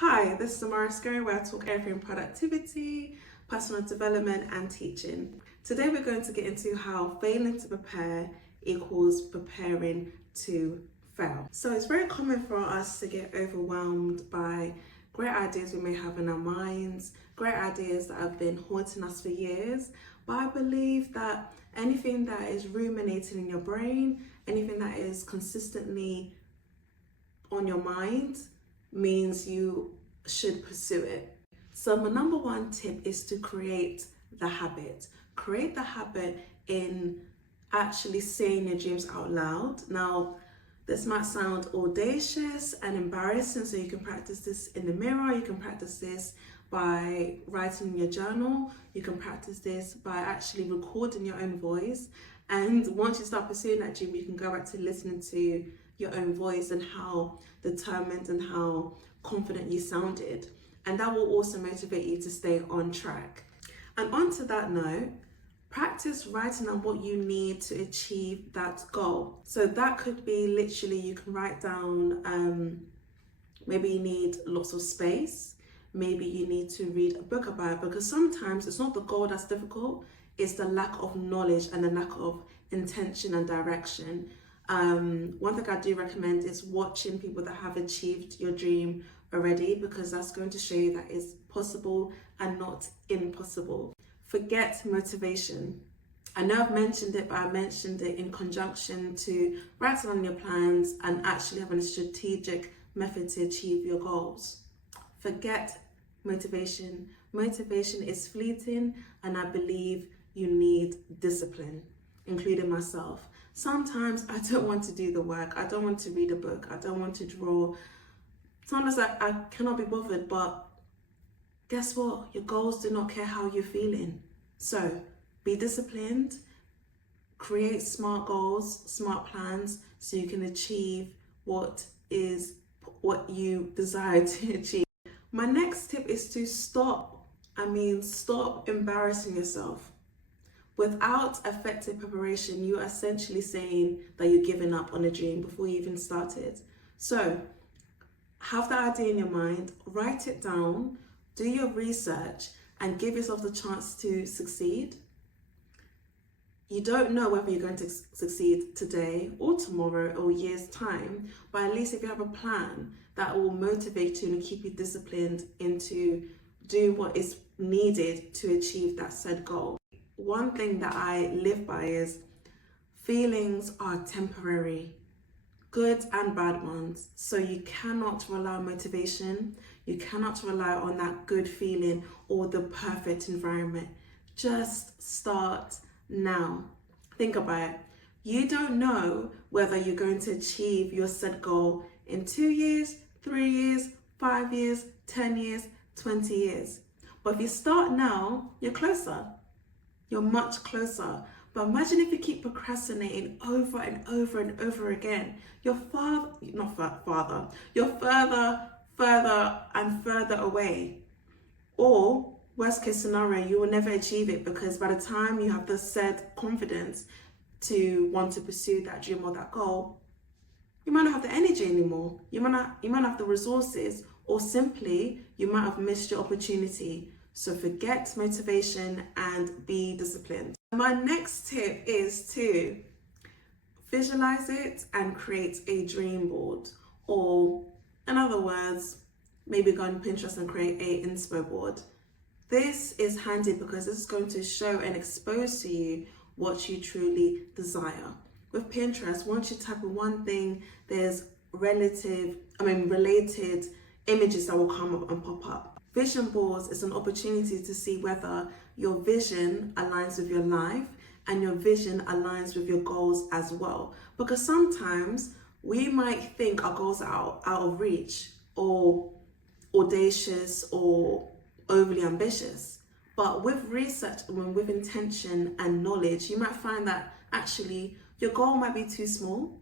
Hi, this is Amara Scary, where I talk everything productivity, personal development, and teaching. Today we're going to get into how failing to prepare equals preparing to fail. So it's very common for us to get overwhelmed by great ideas we may have in our minds, great ideas that have been haunting us for years. But I believe that anything that is ruminating in your brain, anything that is consistently on your mind, means you should pursue it. So my number one tip is to create the habit. Create the habit in actually saying your dreams out loud. Now, this might sound audacious and embarrassing, so you can practice this in the mirror, you can practice this by writing in your journal, you can practice this by actually recording your own voice. And once you start pursuing that dream, you can go back to listening to your own voice and how determined and how confident you sounded. And that will also motivate you to stay on track. And onto that note, practice writing down what you need to achieve that goal. So that could be literally, you can write down, maybe you need lots of space. Maybe you need to read a book about it, because sometimes it's not the goal that's difficult, it's the lack of knowledge and the lack of intention and direction. One thing I do recommend is watching people that have achieved your dream already, because that's going to show you that it's possible and not impossible. Forget motivation. I know I've mentioned it, but I mentioned it in conjunction to writing on your plans and actually having a strategic method to achieve your goals. Forget motivation. Motivation is fleeting, and I believe you need discipline, including myself. Sometimes I don't want to do the work. I don't want to read a book. I don't want to draw. Sometimes I cannot be bothered, but guess what? Your goals do not care how you're feeling. So be disciplined, create smart goals, smart plans, so you can achieve what you desire to achieve. My next tip is to stop embarrassing yourself. Without effective preparation, you are essentially saying that you're giving up on a dream before you even started. So have that idea in your mind, write it down, do your research, and give yourself the chance to succeed. You don't know whether you're going to succeed today or tomorrow or a year's time, but at least if you have a plan, that will motivate you and keep you disciplined into doing what is needed to achieve that said goal. One thing that I live by is feelings are temporary, good and bad ones. So you cannot rely on motivation. You cannot rely on that good feeling or the perfect environment. Just start now. Think about it. You don't know whether you're going to achieve your set goal in 2 years, 3 years, 5 years, 10 years, 20 years. But if you start now, you're closer. You're much closer. But imagine if you keep procrastinating over and over and over again, you're further and further away. Or worst case scenario, you will never achieve it, because by the time you have the said confidence to want to pursue that dream or that goal, you might not have the energy anymore. You might not have the resources, or simply you might have missed your opportunity. So forget motivation and be disciplined. My next tip is to visualize it and create a dream board, or in other words, maybe go on Pinterest and create a inspo board. This is handy because this is going to show and expose to you what you truly desire. With Pinterest, once you type in one thing, there's related images that will come up and pop up. Vision boards is an opportunity to see whether your vision aligns with your life and your vision aligns with your goals as well. Because sometimes we might think our goals are out of reach, or audacious, or overly ambitious. But with research, with intention and knowledge, you might find that actually your goal might be too small.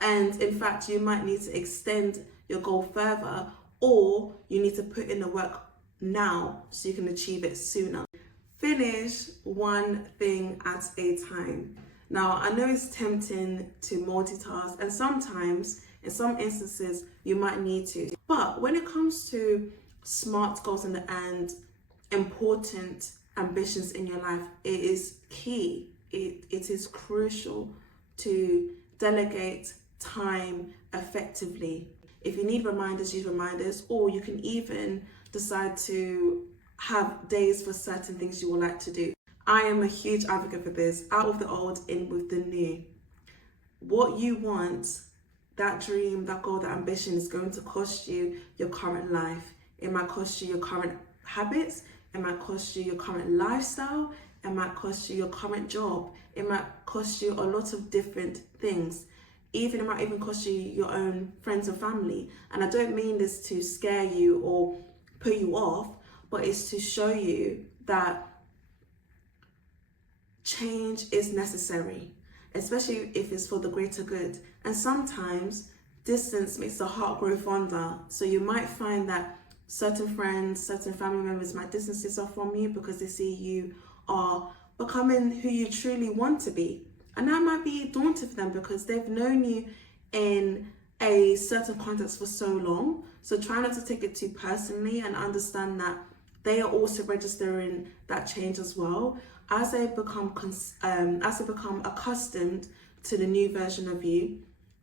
And in fact, you might need to extend your goal further, or you need to put in the work now so you can achieve it sooner. Finish one thing at a time. Now, I know it's tempting to multitask, and sometimes In some instances, you might need to. But when it comes to smart goals and important ambitions in your life, it is key. It is crucial to delegate time effectively. If you need reminders, use reminders, or you can even decide to have days for certain things you would like to do. I am a huge advocate for this. Out of the old, in with the new. What you want, that dream, that goal, that ambition is going to cost you your current life. It might cost you your current habits. It might cost you your current lifestyle. It might cost you your current job. It might cost you a lot of different things. It might even cost you your own friends and family. And I don't mean this to scare you or put you off, but it's to show you that change is necessary, especially if it's for the greater good. And sometimes distance makes the heart grow fonder. So you might find that certain friends, certain family members might distance themselves from you because they see you are becoming who you truly want to be. And that might be daunting for them because they've known you in a certain context for so long. So try not to take it too personally and understand that they are also registering that change as well. As they become accustomed to the new version of you,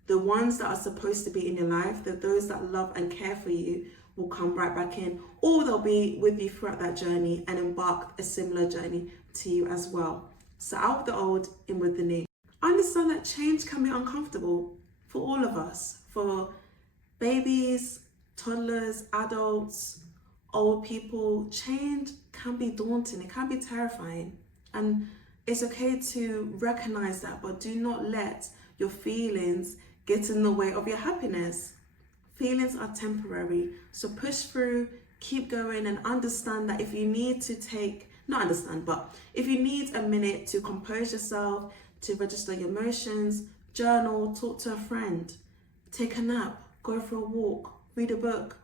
the ones that are supposed to be in your life, those that love and care for you, will come right back in, or they'll be with you throughout that journey and embark a similar journey to you as well. So out with the old, in with the new. I understand that change can be uncomfortable for all of us, for babies, toddlers, adults, old people. Change can be daunting, it can be terrifying. And it's okay to recognize that, but do not let your feelings get in the way of your happiness. Feelings are temporary, so push through, keep going, and understand that if you need to if you need a minute to compose yourself, to register your emotions, journal, talk to a friend, take a nap, go for a walk, read a book,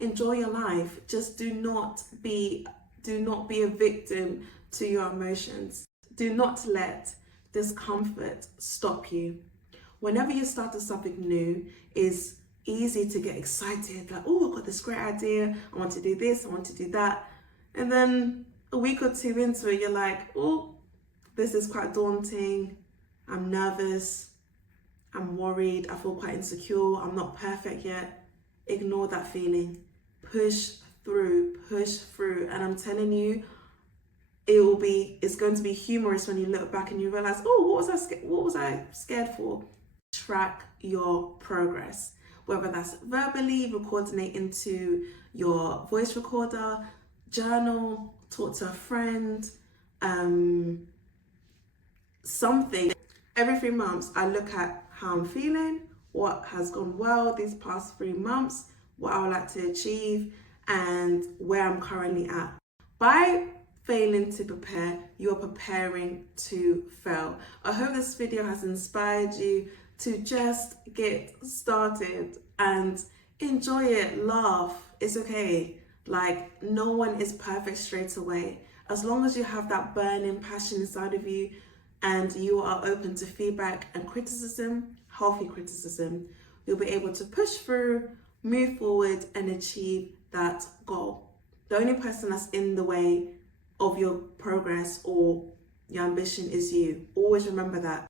enjoy your life. Just do not be a victim to your emotions. Do not let discomfort stop you. Whenever you start something new, it's easy to get excited, like, oh, I've got this great idea, I want to do this, I want to do that. And then a week or two into it, you're like, oh, this is quite daunting, I'm nervous, I'm worried, I feel quite insecure, I'm not perfect yet. Ignore that feeling. Push through, and I'm telling you, it's going to be humorous when you look back and you realize, oh, what was I scared for? Track your progress, whether that's verbally recording it into your voice recorder, journal, talk to a friend, something. Every 3 months, I look at how I'm feeling, what has gone well these past 3 months, what I would like to achieve, and where I'm currently at. By failing to prepare, you are preparing to fail. I hope this video has inspired you to just get started and enjoy it, laugh. It's okay. Like, no one is perfect straight away. As long as you have that burning passion inside of you and you are open to feedback and criticism, healthy criticism, you'll be able to push through, move forward, and achieve that goal. The only person that's in the way of your progress or your ambition is you. Always remember that.